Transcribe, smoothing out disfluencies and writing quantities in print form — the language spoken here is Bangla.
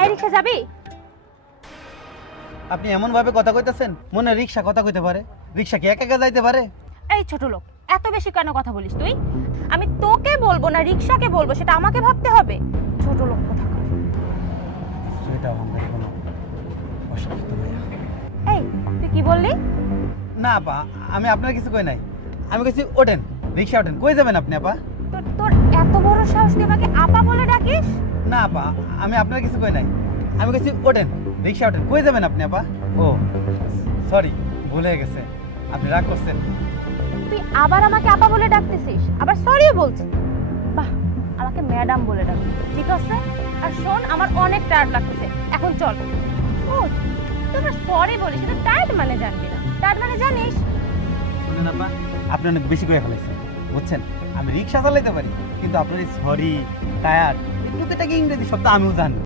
এই রিক্সা যাবি? আপনি এমন ভাবে কথা কইতেছেন মনে হয় রিক্সা কথা কইতে পারে। রিক্সা কি একা একা যাইতে পারে? এই ছোট লোক, এত বেশি কেন কথা বলিস তুই? আমি তোকে বলবো না রিক্সাকে বলবো সেটা আমাকে ভাবতে হবে। ছোট লোক কোথাকার। এটা আমাদের কোনো অশিক্ষিত ভাইয়া। এই তুই কি বললি? না আপা, আমি আপনার কিছু কই নাই। আমি কইছি ওঠেন, রিক্সা ওঠেন। কই যাবেন আপনি আপা? তোর এত বড় সাহস তুই আমাকে আপা বলে ডাকিস? না আপা, আমি আপনার কিছু কই নাই। আমি কইছি ওঠেন, রিক্সা ওঠেন। কই যাবেন আপনি আপা? ও সরি, ভুল হয়ে গেছে। আপনি রাগ করছেন? তুই আবার আমাকে আপা বলে ডাকতেছিস, আবার সরিও বলছিস। বাহ, আমাকে ম্যাডাম বলে ডাকবি, ঠিক আছে? আর শোন, আমার অনেক টায়ার্ড লাগতেছে, এখন চল। ও তোরা সরি বলিস, এটা টায়ার্ড মানে জানবি না। টায়ার্ড মানে জানিস? শুনেন আপা, আপনি অনেক বেশি করে ফেলেছেন, বুঝছেন? আমি রিক্সা চালাইতে পারি, কিন্তু আপনার এই সরি, টায়ার, এই টুকিটাকি ইংরেজি শব্দ আমিও জানি।